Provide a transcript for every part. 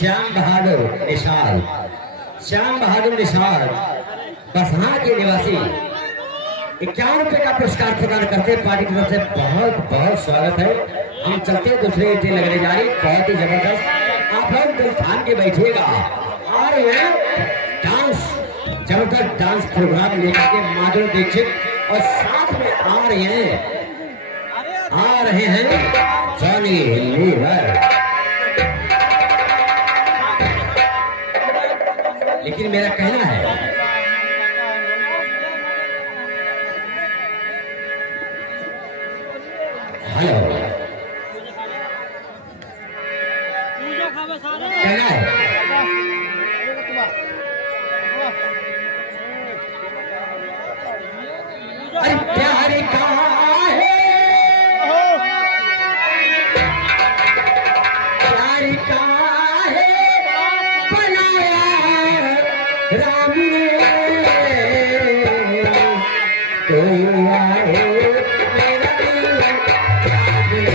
श्याम बहादुर निषाद, श्याम बहादुर निषाद बसहा के निवासी 51 रुपए का पुरस्कार प्रदान करते पार्टी की तरफ से बहुत बहुत स्वागत है। हम चलते दूसरे ट्रेन लगने जा रही, बहुत ही जबरदस्त। आप लोग दिल थाम के बैठिएगा और ये डांस जबरदस्त डांस प्रोग्राम लेकर के माधुरी दीक्षित और साथ में आ रहे हैं जॉनी लीवर। लेकिन मेरा कहना है हेलो कहना है अरे प्यार का है, प्यार का है बनाया राम ने, कोई आए मेरा दिल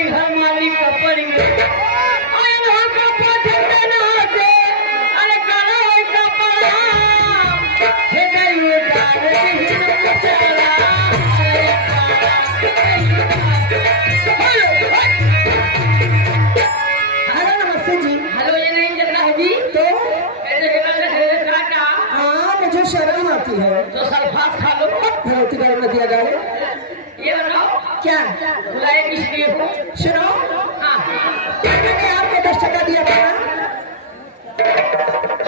हमारी घर मालिक का पड़ गया अरे वहाँ का पत्थर देना से अरे काला होई का पड़ा हे गई डाल ही न चला हेलो नमस्ते जी। हेलो ये नहीं जगना है जी तो हाँ मुझे शर्म आती है तो सल्फास खा लो बहुत गर्म दिया गाड़े ये बताओ क्या बुलाए किस लिए हो सुनो हाँ मैंने आपको 10 टका दिया था ना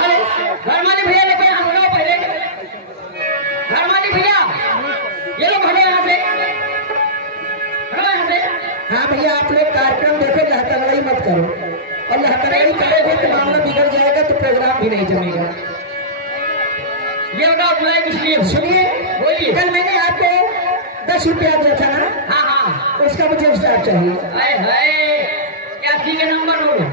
अरे घर मालिक भैया लेके यहाँ बुलाओ पहले घर मालिक भैया ये लोग हटो यहाँ से हटो यहाँ से। हाँ भैया आप लोग कार्यक्रम देखो लहतगड़ाई मत करो और लहतगड़ाई करोगे तो मामला बिगड़ जाएगा तो प्रोग्राम भी नहीं जमेगा। ये बताओ बुलाए किस लिए सुनिए बोलिए कल मैंने आपको 10 रुपया दिया था ना हाँ हाँ उसका मुझे हिसाब चाहिए। हाय हाय क्या ठीक है नंबर बोलो